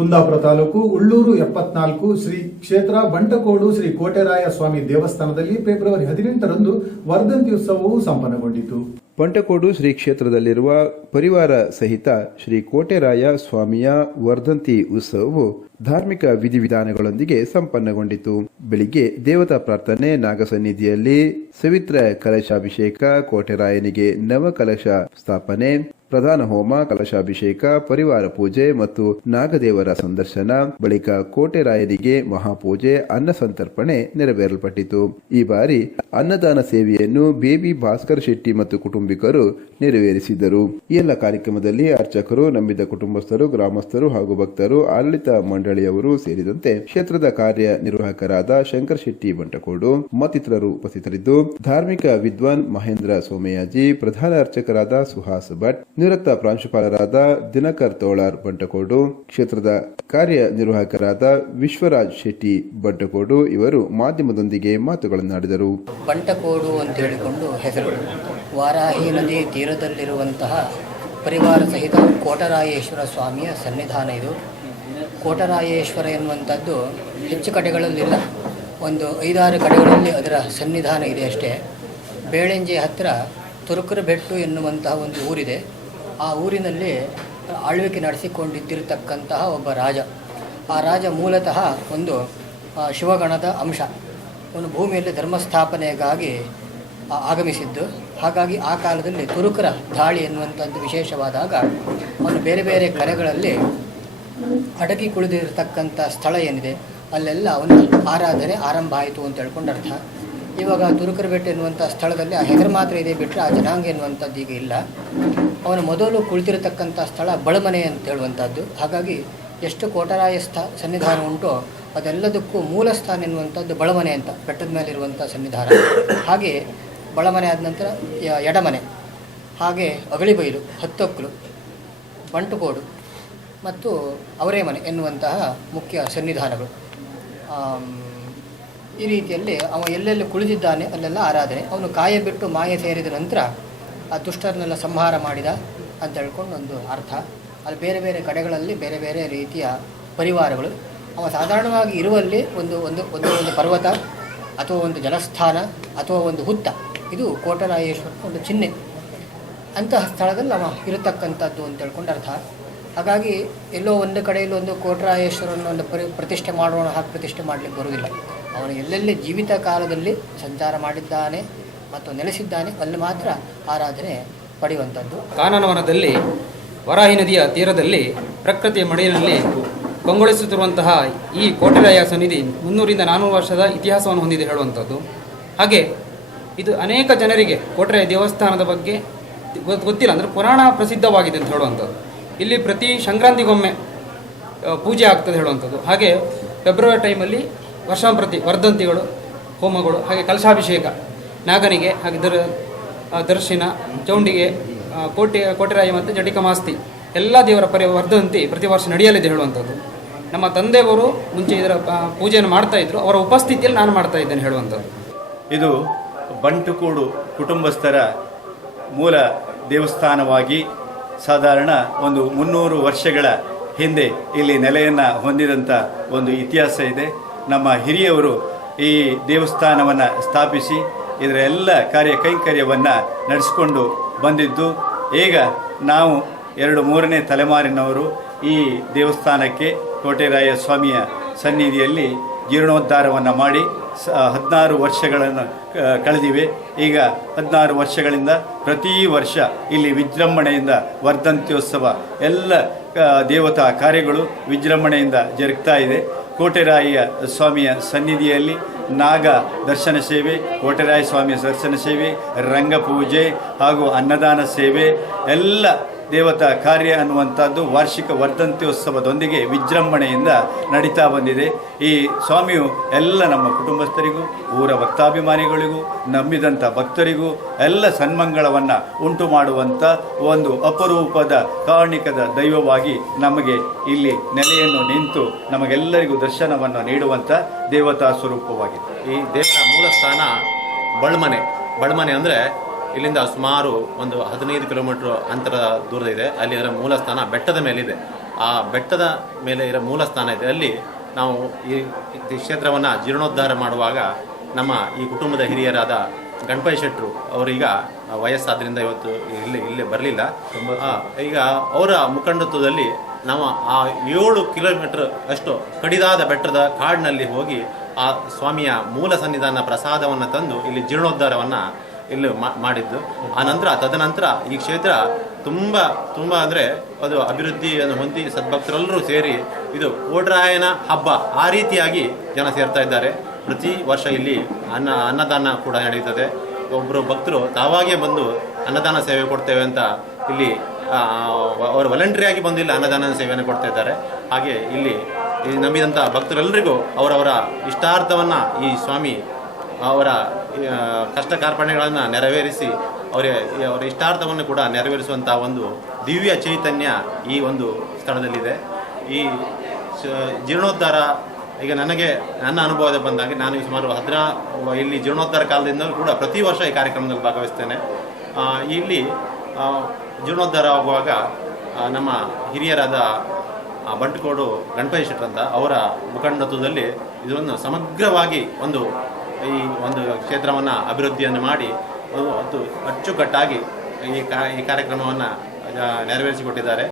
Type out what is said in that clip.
ಕುಂದಾಪುರ ತಾಲೂಕು ಉಳ್ಳೂರು 74 ಶ್ರೀ ಕ್ಷೇತ್ರ ಬಂಟಕೋಡು ಶ್ರೀ ಕೋಟೆರಾಯ ಸ್ವಾಮಿ ದೇವಸ್ಥಾನದಲ್ಲಿ ಫೆಬ್ರವರಿ 18ರಂದು ವರ್ಧಂತಿ ಉತ್ಸವವು ಸಂಪನ್ನಗೊಂಡಿತು. ಬಂಟಕೋಡು ಶ್ರೀ ಕ್ಷೇತ್ರದಲ್ಲಿರುವ ಪರಿವಾರ ಸಹಿತ ಶ್ರೀ ಕೋಟೆರಾಯ ಸ್ವಾಮಿಯ ವರ್ಧಂತಿ ಉತ್ಸವವು ಧಾರ್ಮಿಕ ವಿಧಿವಿಧಾನಗಳೊಂದಿಗೆ ಸಂಪನ್ನಗೊಂಡಿತು. ಬೆಳಿಗ್ಗೆ ದೇವತಾ ಪ್ರಾರ್ಥನೆ, ನಾಗಸನ್ನಿಧಿಯಲ್ಲಿ ಸವಿತ್ರ ಕಲಶಾಭಿಷೇಕ, ಕೋಟೆರಾಯನಿಗೆ ನವಕಲಶ ಸ್ಥಾಪನೆ, ಪ್ರಧಾನ ಹೋಮ, ಕಲಶಾಭಿಷೇಕ, ಪರಿವಾರ ಪೂಜೆ ಮತ್ತು ನಾಗದೇವರ ಸಂದರ್ಶನ, ಬಳಿಕ ಕೋಟೆರಾಯನಿಗೆ ಮಹಾಪೂಜೆ, ಅನ್ನ ಸಂತರ್ಪಣೆ ನೆರವೇರಲ್ಪಟ್ಟಿತು. ಈ ಬಾರಿ ಅನ್ನದಾನ ಸೇವೆಯನ್ನು ಬೇಬಿ ಭಾಸ್ಕರ್ ಶೆಟ್ಟಿ ಮತ್ತು ಕುಟುಂಬಿಕರು ನೆರವೇರಿಸಿದರು. ಈ ಎಲ್ಲ ಕಾರ್ಯಕ್ರಮದಲ್ಲಿ ಅರ್ಚಕರು, ನಂಬಿದ ಕುಟುಂಬಸ್ಥರು, ಗ್ರಾಮಸ್ಥರು ಹಾಗೂ ಭಕ್ತರು, ಆಡಳಿತ ಮಂಡಳಿಯವರು ಸೇರಿದಂತೆ ಕ್ಷೇತ್ರದ ಕಾರ್ಯನಿರ್ವಾಹಕರಾದ ಶಂಕರ್ ಶೆಟ್ಟಿ ಬಂಟಕೋಡು ಮತ್ತಿತರರು ಉಪಸ್ಥಿತರಿದ್ದು, ಧಾರ್ಮಿಕ ವಿದ್ವಾನ್ ಮಹೇಂದ್ರ ಸೋಮಯಾಜಿ, ಪ್ರಧಾನ ಅರ್ಚಕರಾದ ಸುಹಾಸ್ ಭಟ್, ನಿವೃತ್ತ ಪ್ರಾಂಶುಪಾಲರಾದ ದಿನಕರ್ ತೋಳಾರ್ ಬಂಟಕೋಡು, ಕ್ಷೇತ್ರದ ಕಾರ್ಯನಿರ್ವಾಹಕರಾದ ವಿಶ್ವರಾಜ್ ಶೆಟ್ಟಿ ಬಂಟಕೋಡು ಇವರು ಮಾಧ್ಯಮದೊಂದಿಗೆ ಮಾತುಗಳನ್ನಾಡಿದರು. ಬಂಟಕೋಡು ಅಂತ ಹೇಳಿಕೊಂಡು ಹೆಸರು. ವಾರಾಹಿ ನದಿ ತೀರದಲ್ಲಿರುವಂತಹ ಪರಿವಾರ ಸಹಿತ ಕೋಟರಾಯೇಶ್ವರ ಸ್ವಾಮಿಯ ಸನ್ನಿಧಾನ ಇದು. ಕೋಟರಾಯೇಶ್ವರ ಎನ್ನುವಂಥದ್ದು ಹೆಚ್ಚು ಕಡೆಗಳಲ್ಲಿಲ್ಲ, ಒಂದು 5-6 ಕಡೆಗಳಲ್ಲಿ ಅದರ ಸನ್ನಿಧಾನ ಇದೆ ಅಷ್ಟೇ. ಬೇಳೆಂಜೆ ಹತ್ತಿರ ತುರುಕರ ಬೆಟ್ಟು ಎನ್ನುವಂತಹ ಒಂದು ಊರಿದೆ. ಆ ಊರಿನಲ್ಲಿ ಆಳ್ವಿಕೆ ನಡೆಸಿಕೊಂಡಿದ್ದಿರತಕ್ಕಂತಹ ಒಬ್ಬ ರಾಜ. ಆ ರಾಜ ಮೂಲತಃ ಒಂದು ಶಿವಗಣದ ಅಂಶ. ಅವನು ಭೂಮಿಯಲ್ಲಿ ಧರ್ಮಸ್ಥಾಪನೆಗಾಗಿ ಆಗಮಿಸಿದ್ದು. ಹಾಗಾಗಿ ಆ ಕಾಲದಲ್ಲಿ ತುರುಕರ ದಾಳಿ ಎನ್ನುವಂಥದ್ದು ವಿಶೇಷವಾದಾಗ ಅವನು ಬೇರೆ ಬೇರೆ ಕರೆಗಳಲ್ಲಿ ಅಡಗಿ ಕುಳಿದಿರತಕ್ಕಂಥ ಸ್ಥಳ ಏನಿದೆ ಅಲ್ಲೆಲ್ಲ ಅವನ ಆರಾಧನೆ ಆರಂಭ ಆಯಿತು ಅಂತ ಹೇಳ್ಕೊಂಡು ಅರ್ಥ. ಇವಾಗ ತುರುಕರ ಬೆಟ್ಟ ಎನ್ನುವಂಥ ಸ್ಥಳದಲ್ಲಿ ಆ ಹೆಸರು ಮಾತ್ರ ಇದೆ, ಬಿಟ್ಟರೆ ಆ ಜನಾಂಗ ಎನ್ನುವಂಥದ್ದು ಈಗ ಇಲ್ಲ. ಅವನು ಮೊದಲು ಕುಳಿತಿರತಕ್ಕಂಥ ಸ್ಥಳ ಬಳಮನೆ ಅಂತ ಹೇಳುವಂಥದ್ದು. ಹಾಗಾಗಿ ಎಷ್ಟು ಕೋಟರಾಯ ಸನ್ನಿಧಾನ ಉಂಟೋ ಅದೆಲ್ಲದಕ್ಕೂ ಮೂಲ ಸ್ಥಾನ ಎನ್ನುವಂಥದ್ದು ಬಳಮನೆ ಅಂತ, ಬೆಟ್ಟದ ಮೇಲಿರುವಂಥ ಸನ್ನಿಧಾನ. ಹಾಗೆ ಬಳಮನೆ ಆದ ನಂತರ ಎಡಮನೆ, ಹಾಗೆ ಅಗಳಿಬೈಲು, ಹತ್ತೊಕ್ಕಲು, ಬಂಟುಕೋಡು ಮತ್ತು ಅವರೇ ಮನೆ ಎನ್ನುವಂತಹ ಮುಖ್ಯ ಸನ್ನಿಧಾನಗಳು. ಈ ರೀತಿಯಲ್ಲಿ ಅವ ಎಲ್ಲೆಲ್ಲಿ ಕುಳಿದಿದ್ದಾನೆ ಅಲ್ಲೆಲ್ಲ ಆರಾಧನೆ. ಅವನು ಕಾಯ ಬಿಟ್ಟು ಮಾಯ ಸೇರಿದ ನಂತರ ಆ ದುಷ್ಟರನ್ನೆಲ್ಲ ಸಂಹಾರ ಮಾಡಿದ ಅಂತ ಹೇಳ್ಕೊಂಡು ಒಂದು ಅರ್ಥ. ಅಲ್ಲಿ ಬೇರೆ ಬೇರೆ ಕಡೆಗಳಲ್ಲಿ ಬೇರೆ ಬೇರೆ ರೀತಿಯ ಪರಿವಾರಗಳು. ಅವ ಸಾಧಾರಣವಾಗಿ ಇರುವಲ್ಲಿ ಒಂದು ಒಂದು ಒಂದು ಒಂದು ಪರ್ವತ ಅಥವಾ ಒಂದು ಜಲಸ್ಥಾನ ಅಥವಾ ಒಂದು ಹುತ್ತ, ಇದು ಕೋಟರಾಯೇಶ್ವರ ಒಂದು ಚಿಹ್ನೆ. ಅಂತಹ ಸ್ಥಳದಲ್ಲಿ ಅವ ಇರತಕ್ಕಂಥದ್ದು ಅಂತ ಹೇಳ್ಕೊಂಡು ಅರ್ಥ. ಹಾಗಾಗಿ ಎಲ್ಲೋ ಒಂದು ಕಡೆಯಲ್ಲಿ ಒಂದು ಕೋಟರಾಯೇಶ್ವರನ ಒಂದು ಪ್ರತಿಷ್ಠೆ ಮಾಡೋಣ, ಹಾಗೆ ಪ್ರತಿಷ್ಠೆ ಮಾಡಲಿಕ್ಕೆ ಬರುವುದಿಲ್ಲ. ಅವನು ಎಲ್ಲೆಲ್ಲಿ ಜೀವಿತ ಕಾಲದಲ್ಲಿ ಸಂಚಾರ ಮಾಡಿದ್ದಾನೆ ಮತ್ತು ನೆಲೆಸಿದ್ದಾನೆ ಅಲ್ಲಿ ಮಾತ್ರ ಆರಾಧನೆ ಪಡೆಯುವಂಥದ್ದು. ಕಾನನವನದಲ್ಲಿ ವರಾಹಿ ನದಿಯ ತೀರದಲ್ಲಿ ಪ್ರಕೃತಿಯ ಮಡಿಲಿನಲ್ಲಿ ಕಂಗೊಳಿಸುತ್ತಿರುವಂತಹ ಈ ಕೋಟೆರಾಯ ಸನ್ನಿಧಿ 300-400 ವರ್ಷದ ಇತಿಹಾಸವನ್ನು ಹೊಂದಿದೆ ಹೇಳುವಂಥದ್ದು. ಹಾಗೆ ಇದು ಅನೇಕ ಜನರಿಗೆ ಕೋಟೆರಾಯ ದೇವಸ್ಥಾನದ ಬಗ್ಗೆ ಗೊತ್ತಿಲ್ಲ, ಅಂದರೆ ಪುರಾಣ ಪ್ರಸಿದ್ಧವಾಗಿದೆ ಅಂತ ಹೇಳುವಂಥದ್ದು. ಇಲ್ಲಿ ಪ್ರತಿ ಸಂಕ್ರಾಂತಿಗೊಮ್ಮೆ ಪೂಜೆ ಆಗ್ತದೆ ಹೇಳುವಂಥದ್ದು. ಹಾಗೆ ಫೆಬ್ರವರಿ ಟೈಮಲ್ಲಿ ವರ್ಷಾಂಪ್ರತಿ ವರ್ಧಂತಿಗಳು, ಹೋಮಗಳು, ಹಾಗೆ ಕಲಶಾಭಿಷೇಕ, ನಾಗನಿಗೆ, ಹಾಗೆ ದರ್ಶನ, ಚೌಂಡಿಗೆ, ಕೋಟೆರಾಯ ಮತ್ತು ಜಟಿಕಮಾಸ್ತಿ ಎಲ್ಲ ದೇವರ ವರ್ಧಂತಿ ಪ್ರತಿ ವರ್ಷ ನಡೆಯಲಿದೆ ಹೇಳುವಂಥದ್ದು. ನಮ್ಮ ತಂದೆಯವರು ಮುಂಚೆ ಇದರ ಪೂಜೆಯನ್ನು ಮಾಡ್ತಾಯಿದ್ರು, ಅವರ ಉಪಸ್ಥಿತಿಯಲ್ಲಿ ನಾನು ಮಾಡ್ತಾ ಇದ್ದೇನೆ ಹೇಳುವಂಥದ್ದು. ಇದು ಬಂಟುಕೋಡು ಕುಟುಂಬಸ್ಥರ ಮೂಲ ದೇವಸ್ಥಾನವಾಗಿ ಸಾಧಾರಣ ಒಂದು 300 ವರ್ಷಗಳ ಹಿಂದೆ ಇಲ್ಲಿ ನೆಲೆಯನ್ನು ಹೊಂದಿದಂಥ ಒಂದು ಇತಿಹಾಸ ಇದೆ. ನಮ್ಮ ಹಿರಿಯವರು ಈ ದೇವಸ್ಥಾನವನ್ನು ಸ್ಥಾಪಿಸಿ ಇದರ ಎಲ್ಲ ಕೈಂಕರ್ಯವನ್ನು ನಡೆಸಿಕೊಂಡು ಬಂದಿದ್ದು, ಈಗ ನಾವು 2-3ನೇ ತಲೆಮಾರಿನವರು ಈ ದೇವಸ್ಥಾನಕ್ಕೆ ಕೋಟೆರಾಯ ಸ್ವಾಮಿಯ ಸನ್ನಿಧಿಯಲ್ಲಿ ಜೀರ್ಣೋದ್ಧಾರವನ್ನು ಮಾಡಿ 16 ವರ್ಷಗಳನ್ನು ಕಳೆದಿವೆ. ಈಗ 16 ವರ್ಷಗಳಿಂದ ಪ್ರತಿ ವರ್ಷ ಇಲ್ಲಿ ವಿಜೃಂಭಣೆಯಿಂದ ವರ್ಧಂತ್ಯೋತ್ಸವ ಎಲ್ಲ ದೇವತಾ ಕಾರ್ಯಗಳು ವಿಜೃಂಭಣೆಯಿಂದ ಜರುಗ್ತಾ ಇದೆ. ಕೋಟೆರಾಯ ಸ್ವಾಮಿಯ ಸನ್ನಿಧಿಯಲ್ಲಿ ನಾಗ ದರ್ಶನ ಸೇವೆ, ಕೋಟೆರಾಯ ಸ್ವಾಮಿಯ ದರ್ಶನ ಸೇವೆ, ರಂಗಪೂಜೆ ಹಾಗೂ ಅನ್ನದಾನ ಸೇವೆ ಎಲ್ಲ ದೇವತಾ ಕಾರ್ಯ ಅನ್ನುವಂಥದ್ದು ವಾರ್ಷಿಕ ವರ್ಧಂತ್ಯೋತ್ಸವದೊಂದಿಗೆ ವಿಜೃಂಭಣೆಯಿಂದ ನಡೀತಾ ಬಂದಿದೆ. ಈ ಸ್ವಾಮಿಯು ಎಲ್ಲ ನಮ್ಮ ಕುಟುಂಬಸ್ಥರಿಗೂ, ಊರ ಭಕ್ತಾಭಿಮಾನಿಗಳಿಗೂ, ನಂಬಿದಂಥ ಭಕ್ತರಿಗೂ ಎಲ್ಲ ಸನ್ಮಂಗಳವನ್ನು ಉಂಟು ಮಾಡುವಂಥ ಒಂದು ಅಪರೂಪದ ಕಾರಣಿಕದ ದೈವವಾಗಿ ನಮಗೆ ಇಲ್ಲಿ ನೆಲೆಯನ್ನು ನಿಂತು ನಮಗೆಲ್ಲರಿಗೂ ದರ್ಶನವನ್ನು ನೀಡುವಂಥ ದೇವತಾ ಸ್ವರೂಪವಾಗಿದೆ. ಈ ದೇವರ ಮೂಲ ಸ್ಥಾನ ಬಳಮನೆ ಅಂದರೆ ಇಲ್ಲಿಂದ ಸುಮಾರು ಒಂದು 15 ಕಿಲೋಮೀಟರ್ ಅಂತರ ದೂರದಿದೆ. ಅಲ್ಲಿ ಅದರ ಮೂಲ ಸ್ಥಾನ ಬೆಟ್ಟದ ಮೇಲಿದೆ. ಆ ಬೆಟ್ಟದ ಮೇಲೆ ಇರೋ ಮೂಲ ಸ್ಥಾನ ಇದೆ. ಅಲ್ಲಿ ನಾವು ಈ ಕ್ಷೇತ್ರವನ್ನು ಜೀರ್ಣೋದ್ಧಾರ ಮಾಡುವಾಗ ನಮ್ಮ ಈ ಕುಟುಂಬದ ಹಿರಿಯರಾದ ಗಣಪತಿ ಶೆಟ್ಟರು ಅವರೀಗ ವಯಸ್ಸಾದ್ರಿಂದ ಇವತ್ತು ಇಲ್ಲೇ ಬರಲಿಲ್ಲ. ಈಗ ಅವರ ಮುಖಂಡತ್ವದಲ್ಲಿ ನಾವು ಆ 7 ಕಿಲೋಮೀಟರ್ ಅಷ್ಟು ಕಡಿದಾದ ಬೆಟ್ಟದ ಕಾಡಿನಲ್ಲಿ ಹೋಗಿ ಆ ಸ್ವಾಮಿಯ ಮೂಲ ಸನ್ನಿಧಾನ ಪ್ರಸಾದವನ್ನು ತಂದು ಇಲ್ಲಿ ಜೀರ್ಣೋದ್ಧಾರವನ್ನು ಇಲ್ಲಿ ಮಾಡಿದ್ದು. ತದನಂತರ ಈ ಕ್ಷೇತ್ರ ತುಂಬ ಅಂದರೆ ಅದು ಅಭಿವೃದ್ಧಿಯನ್ನು ಹೊಂದಿ ಸದ್ಭಕ್ತರೆಲ್ಲರೂ ಸೇರಿ ಇದು ಕೋಟರಾಯನ ಹಬ್ಬ ಆ ರೀತಿಯಾಗಿ ಜನ ಸೇರ್ತಾ ಇದ್ದಾರೆ. ಪ್ರತಿ ವರ್ಷ ಇಲ್ಲಿ ಅನ್ನದಾನ ಕೂಡ ನಡೆಯುತ್ತದೆ. ಒಬ್ಬರು ಭಕ್ತರು ತಾವಾಗೇ ಬಂದು ಅನ್ನದಾನ ಸೇವೆ ಕೊಡ್ತೇವೆ ಅಂತ ಇಲ್ಲಿ ಅವರು ವಾಲಂಟ್ರಿಯಾಗಿ ಬಂದು ಇಲ್ಲಿ ಅನ್ನದಾನ ಸೇವೆಯನ್ನು ಕೊಡ್ತಾ ಇದ್ದಾರೆ. ಹಾಗೆ ಇಲ್ಲಿ ನಂಬಿದಂಥ ಭಕ್ತರೆಲ್ಲರಿಗೂ ಅವರವರ ಇಷ್ಟಾರ್ಥವನ್ನು ಈ ಸ್ವಾಮಿ ಅವರ ಕಷ್ಟ ಕಾರ್ಪಣ್ಯಗಳನ್ನು ನೆರವೇರಿಸಿ ಅವರ ಇಷ್ಟಾರ್ಥವನ್ನು ಕೂಡ ನೆರವೇರಿಸುವಂಥ ಒಂದು ದಿವ್ಯ ಚೈತನ್ಯ ಈ ಒಂದು ಸ್ಥಳದಲ್ಲಿದೆ. ಈ ಜೀರ್ಣೋದ್ಧಾರ ಈಗ ನನ್ನ ಅನುಭವದ ಬಂದಾಗ ನಾನು ಸುಮಾರು ಇಲ್ಲಿ ಜೀರ್ಣೋದ್ಧಾರ ಕಾಲದಿಂದ ಕೂಡ ಪ್ರತಿ ವರ್ಷ ಈ ಕಾರ್ಯಕ್ರಮದಲ್ಲಿ ಭಾಗವಹಿಸ್ತೇನೆ. ಇಲ್ಲಿ ಜೀರ್ಣೋದ್ಧಾರ ಆಗುವಾಗ ನಮ್ಮ ಹಿರಿಯರಾದ ಬಂಟಕೋಡು ಗಣಪತಿ ಶೆಟ್ಟರ್ ಅಂತ ಅವರ ಮುಖಂಡತ್ವದಲ್ಲಿ ಇದನ್ನು ಸಮಗ್ರವಾಗಿ ಈ ಒಂದು ಕ್ಷೇತ್ರವನ್ನು ಅಭಿವೃದ್ಧಿಯನ್ನು ಮಾಡಿ ಅಚ್ಚುಕಟ್ಟಾಗಿ ಈ ಕಾರ್ಯಕ್ರಮವನ್ನು ನೆರವೇರಿಸಿಕೊಟ್ಟಿದ್ದಾರೆ.